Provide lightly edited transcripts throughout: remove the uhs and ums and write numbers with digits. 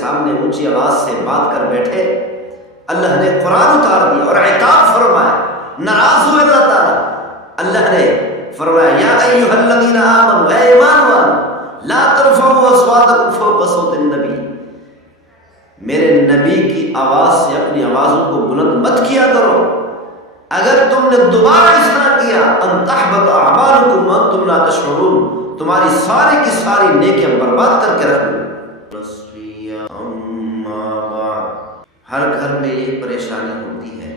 سامنے اونچی آواز سے بات کر بیٹھے، اللہ نے قرآن اتار دیا اور عتاب فرمایا، ناراض ہوئے اللہ تعالیٰ۔ اللہ نے فرمایا یا ایھا الذین آمنوا، اے ایمان والو، لا ترفعوا اصواتکم فوق صوت النبی، میرے نبی کی آواز سے اپنی آوازوں کو بلند مت کیا کرو، اگر تم نے دوبارہ اس طرح کیا ان تحبط اعمالکم وانتم لا تشعرون، تمہاری ساری کی ساری نیکیاں برباد کر کے رکھ دوں۔ ہر گھر میں یہ پریشانی ہوتی ہے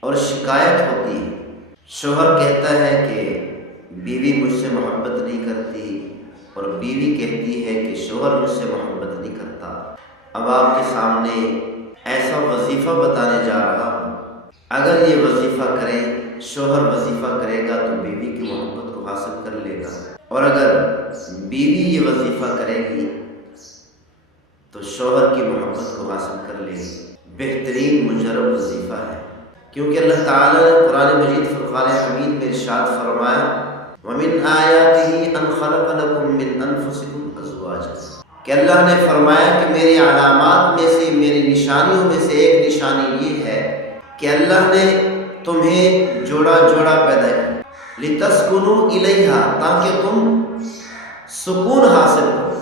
اور شکایت ہوتی ہے، شوہر کہتا ہے کہ بیوی مجھ سے محبت نہیں کرتی، اور بیوی کہتی ہے کہ شوہر مجھ سے محبت نہیں کرتا۔ اب آپ کے سامنے ایسا وظیفہ بتانے جا رہا ہوں، اگر یہ وظیفہ کریں، شوہر وظیفہ کرے گا تو بیوی کی محبت کو حاصل کر لے گا، اور اگر بیوی یہ وظیفہ کرے گی تو شوہر کی محبت کو حاصل کر لے گی۔ بہترین مجرب وظیفہ ہے، کیونکہ اللہ تعالیٰ نے قرآن مجید فرقان حمید میں ارشاد فرمایا وَمِنْ آيَاتِهِ أَنْ خَلَقَ لَكُم مِّنْ أَنفُسِكُمْ أَزْوَاجًا، کہ اللہ نے فرمایا کہ میری علامات میں سے، میری نشانیوں میں سے ایک نشانی یہ ہے کہ اللہ نے تمہیں جوڑا جوڑا پیدا کیا، لِتَسْكُنُوا إِلَيْهَا، تاکہ تم سکون حاصل کرو۔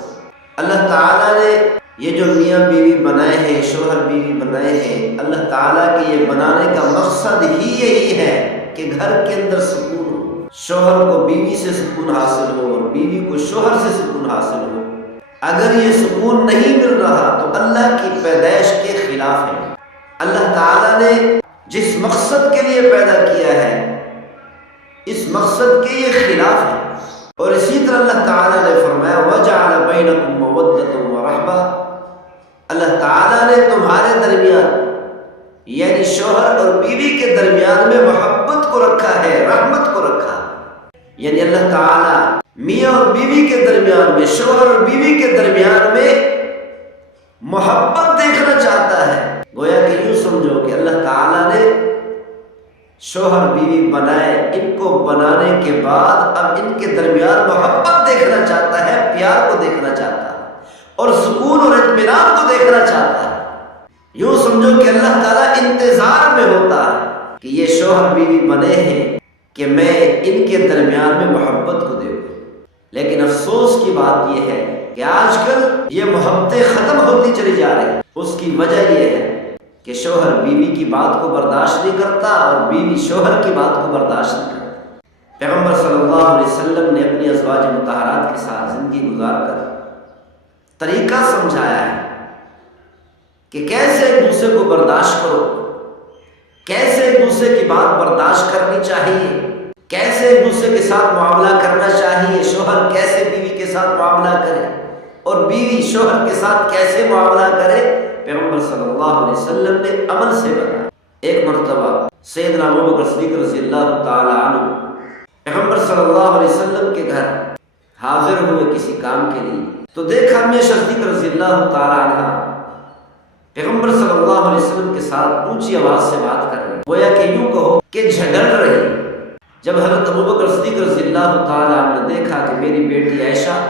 اللہ تعالیٰ نے یہ جو میاں بیوی بنائے ہیں، شوہر بیوی بنائے ہیں، اللہ تعالیٰ کے یہ بنانے کا مقصد ہی یہی ہے کہ گھر کے اندر سکون ہو، شوہر کو بیوی سے سکون حاصل ہو اور بیوی کو شوہر سے سکون حاصل ہو۔ اگر یہ سکون نہیں مل رہا تو اللہ کی پیدائش کے خلاف ہے۔ اللہ تعالیٰ نے جس مقصد کے لیے پیدا کیا ہے، اس مقصد کے یہ خلاف ہے۔ اور اسی طرح اللہ تعالیٰ نے فرمایا وَجَعَلَ بَيْنَكُم مَّوَدَّةً وَرَحْمَةً، اللہ تعالیٰ نے تمہارے درمیان یعنی شوہر اور بیوی کے درمیان میں محبت کو رکھا ہے، رحمت کو رکھا ہے۔ یعنی اللہ تعالیٰ میاں اور بیوی کے درمیان میں، شوہر اور بیوی کے درمیان میں محبت دیکھنا چاہتا ہے۔ گویا کہ یوں سمجھو کہ اللہ تعالیٰ نے شوہر بیوی بنائے، ان کو بنانے کے بعد اب ان کے درمیان محبت دیکھنا چاہتا ہے، پیار کو دیکھنا چاہتا ہے، اور سکون اور اطمینان کو دیکھنا چاہتا ہے۔ یوں سمجھو کہ اللہ تعالیٰ انتظار میں ہوتا ہے کہ یہ شوہر بیوی بنے ہیں کہ میں ان کے درمیان میں محبت کو دیکھوں۔ لیکن افسوس کی بات یہ ہے کہ آج کل یہ محبتیں ختم ہوتی چلی جا رہی ہیں۔ اس کی وجہ یہ ہے کہ شوہر بیوی کی بات کو برداشت نہیں کرتا اور بیوی شوہر کی بات کو برداشت نہیں کرتا۔ پیغمبر صلی اللہ علیہ وسلم نے اپنی ازواج مطہرات کے ساتھ زندگی گزار کر طریقہ سمجھایا ہے کہ کیسے ایک دوسرے کو برداشت کرو، کیسے ایک دوسرے کی بات برداشت کرنی چاہیے، کیسے ایک دوسرے کے ساتھ معاملہ کرنا چاہیے، شوہر کیسے بیوی کے ساتھ معاملہ کرے اور بیوی شوہر کے ساتھ کیسے معاملہ کرے۔ پیغمبر صلی اللہ علیہ وسلم نے عمل سے بتایا۔ ایک مرتبہ سیدنا ابوبکر صدیق رضی اللہ تعالی عنہ پیغمبر صلی اللہ علیہ وسلم کے گھر حاضر ہوئے کسی کام کے لیے، تو دیکھا امی صدیق رضی اللہ تعالی عنہ پیغمبر صلی اللہ علیہ وسلم کے ساتھ اونچی آواز سے بات کر رہی، گویا کہ یوں کہو کہ جھگڑ رہی۔ جب حضرت ابوبکر صدیق رضی اللہ تعالی عنہ نے دیکھا کہ میری بیٹی عائشہ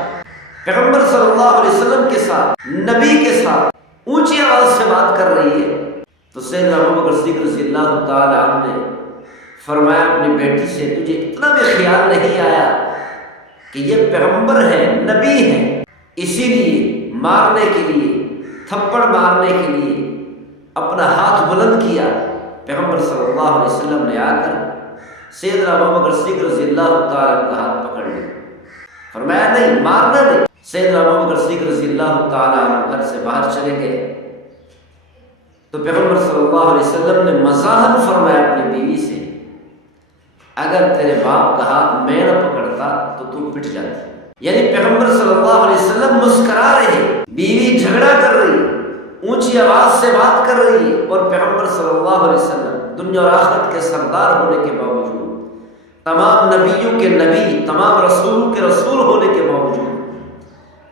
پیغمبر صلی اللہ علیہ وسلم کے ساتھ، نبی کے ساتھ اونچی آواز سے بات کر رہی ہے، تو سیدنا ابوبکر صدیق رضی اللہ تعالی عنہ نے فرمایا اپنی بیٹی سے تجھے اتنا بھی خیال نہیں آیا کہ یہ پیغمبر ہے، نبی ہے، اسی لیے مارنے کے لیے، تھپڑ مارنے کے لیے اپنا ہاتھ بلند کیا۔ پیغمبر صلی اللہ علیہ وسلم نے آ کر سیدنا ابوبکر صدیق رضی اللہ تعالی عنہ کا ہاتھ پکڑ لیا، فرمایا نہیں، مارنا نہیں۔ سیدنا ابوبکر صدیق رضی اللہ تعالی عنہ گھر سے باہر چلے گئے تو پیغمبر صلی اللہ علیہ وسلم نے مزاحاً فرمایا اپنی بیوی سے اگر تیرے باپ کا ہاتھ میں نہ پکڑتا تو تو پٹ جاتی۔ یعنی پیغمبر صلی اللہ علیہ وسلم مسکرا رہے، بیوی جھگڑا کر رہی، اونچی آواز سے بات کر رہی ہے، اور پیغمبر صلی اللہ علیہ وسلم دنیا اور آخرت کے سردار ہونے کے باوجود، تمام نبیوں کے نبی، تمام رسولوں کے رسول ہونے کے باوجود،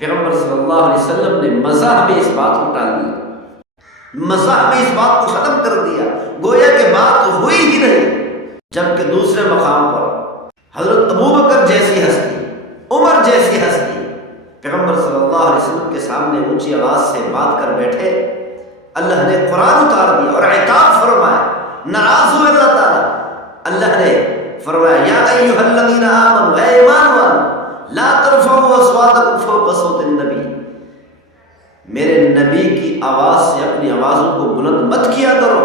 پیغمبر صلی اللہ علیہ وسلم نے مزاح میں اس بات کو ٹال دیا، مزاح میں اس بات کو ختم کر دیا، گویا کہ بات ہوئی ہی نہیں۔ جبکہ دوسرے مقام پر حضرت ابوبکر جیسی ہستی، عمر جیسی ہستی پیغمبر صلی اللہ علیہ وسلم کے سامنے اونچی آواز سے بات کر بیٹھے، اللہ نے قرآن اتار دیا اور عتاب فرمایا، ناراض ہوئے اللہ تعالیٰ۔ اللہ نے فرمایا یا ایھا الذین آمنوا، اے ایمان والو، لا ترفعوا اصواتکم فوق صوت النبی، میرے نبی کی آواز سے اپنی آوازوں کو بلند مت کیا کرو،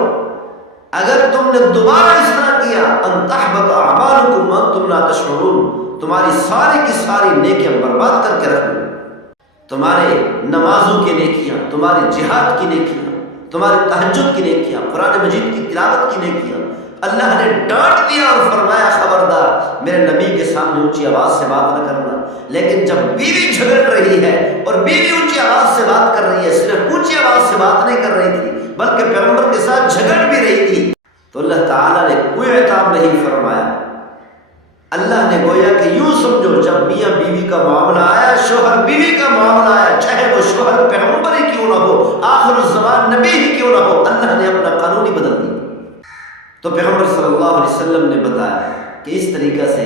اگر تم نے دوبارہ اس طرح کیا ان تحبط اعمالکم وانتم لا تشعرون، تمہاری ساری کی ساری نیکیاں برباد کر کے رکھ دوں، تمہارے نمازوں کی نیکیاں، تمہاری جہاد کی نیکیاں، تمہاری تہجد کی نیکیاں، قرآن مجید کی تلاوت کی نیکیاں، اللہ نے ڈانٹ دیا اور فرمایا خبردار میرے نبی کے سامنے اونچی آواز سے بات نہ کرنا۔ لیکن جب بیوی جھگڑ رہی ہے اور بیوی اونچی آواز سے بات کر رہی ہے، صرف اونچی آواز سے بات نہیں کر رہی تھی بلکہ پیغمبر کے ساتھ جھگڑ بھی رہی تھی، تو اللہ تعالیٰ نے کوئی عتاب نہیں فرمایا۔ اللہ نے گویا کہ یوں سمجھو جب میاں بیوی کا معاملہ آیا، شوہر بیوی کا معاملہ آیا، چاہے وہ شوہر پیغمبر ہی کیوں نہ ہو، آخر الزمان نبی ہی کیوں نہ ہو، اللہ نے اپنا قانون ہی بدل دیا۔ تو پیغمبر صلی اللہ علیہ وسلم نے بتایا کہ اس طریقے سے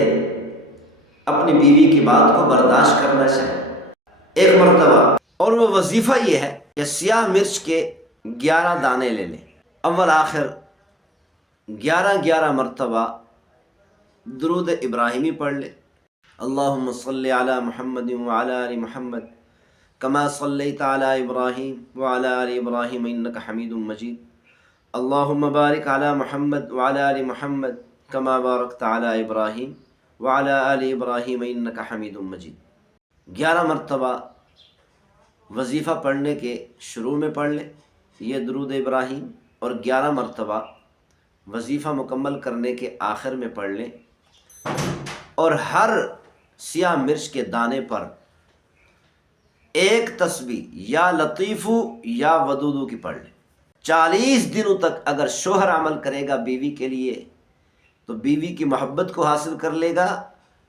اپنی بیوی کی بات کو برداشت کرنا چاہیے۔ ایک مرتبہ، اور وہ وظیفہ یہ ہے کہ سیاہ مرچ کے 11 دانے لے لیں، اول آخر 11 مرتبہ درود ابراہیمی پڑھ لے، اللہم صلی علی محمد وعلی آل محمد کما صلیت علی ابراہیم وعلی آل ابراہیم انک حمید مجید، اللہم بارک علی محمد وعلی آل محمد کما بارکت علی ابراہیم وعلی آل ابراہیم انک حمید مجید۔ 11 مرتبہ وظیفہ پڑھنے کے شروع میں پڑھ لے یہ درود ابراہیم، اور 11 مرتبہ وظیفہ مکمل کرنے کے آخر میں پڑھ لیں، اور ہر سیاہ مرچ کے دانے پر ایک تسبیح یا لطیفو یا ودودو کی پڑھ لیں۔ 40 دنوں تک اگر شوہر عمل کرے گا بیوی کے لیے تو بیوی کی محبت کو حاصل کر لے گا،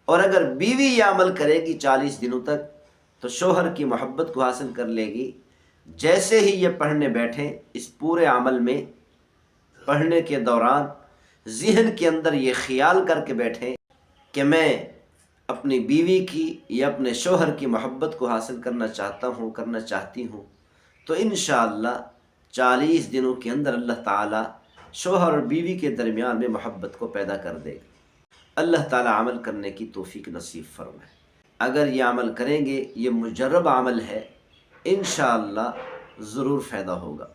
اور اگر بیوی یہ عمل کرے گی 40 دنوں تک تو شوہر کی محبت کو حاصل کر لے گی۔ جیسے ہی یہ پڑھنے بیٹھیں، اس پورے عمل میں پڑھنے کے دوران ذہن کے اندر یہ خیال کر کے بیٹھیں کہ میں اپنی بیوی کی یا اپنے شوہر کی محبت کو حاصل کرنا چاہتا ہوں، کرنا چاہتی ہوں، تو انشاءاللہ 40 دنوں کے اندر اللہ تعالیٰ شوہر اور بیوی کے درمیان میں محبت کو پیدا کر دے گا۔ اللہ تعالیٰ عمل کرنے کی توفیق نصیب فرمائے۔ اگر یہ عمل کریں گے، یہ مجرب عمل ہے، انشاءاللہ ضرور فائدہ ہوگا۔